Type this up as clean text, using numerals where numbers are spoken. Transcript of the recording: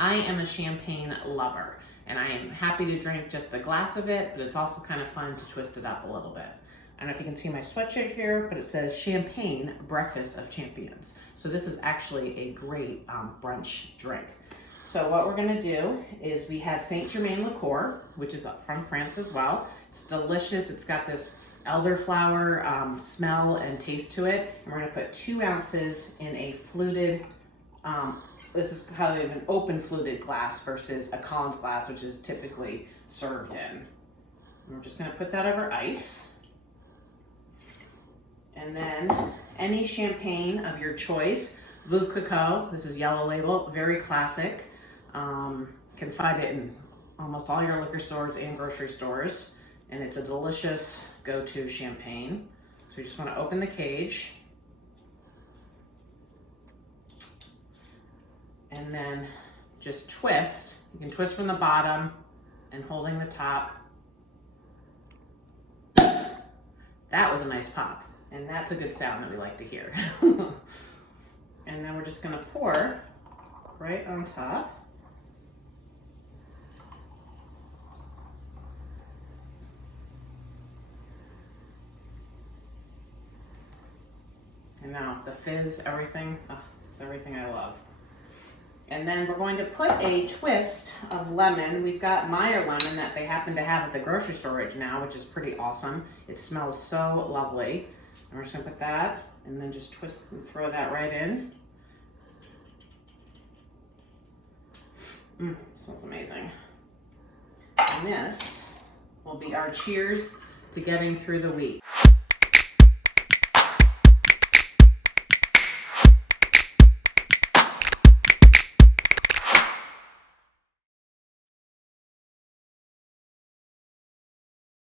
I am a champagne lover, and I am happy to drink just a glass of it, but it's also kind of fun to twist it up a little bit. I don't know if you can see my sweatshirt here, but it says Champagne Breakfast of Champions. So this is actually a great brunch drink. So what we're gonna do is we have Saint Germain liqueur, which is from France as well. It's delicious. It's got this elderflower smell and taste to it. And we're gonna put 2 ounces in a fluted, this is how they have an open fluted glass versus a Collins glass, which is typically served in. And we're just gonna put that over ice. And then any champagne of your choice. Veuve Clicquot, this is yellow label, very classic. Can find it in almost all your liquor stores and grocery stores. And it's a delicious go-to champagne. So we just want to open the cage. And then just twist. You can twist from the bottom and holding the top. That was a nice pop. And that's a good sound that we like to hear. And then we're just gonna pour right on top. And now the fizz, everything, it's everything I love. And then we're going to put a twist of lemon. We've got Meyer lemon that they happen to have at the grocery store right now, which is pretty awesome. It smells so lovely. And we're just gonna put that and then just twist and throw that right in. Smells amazing. And this will be our cheers to getting through the week.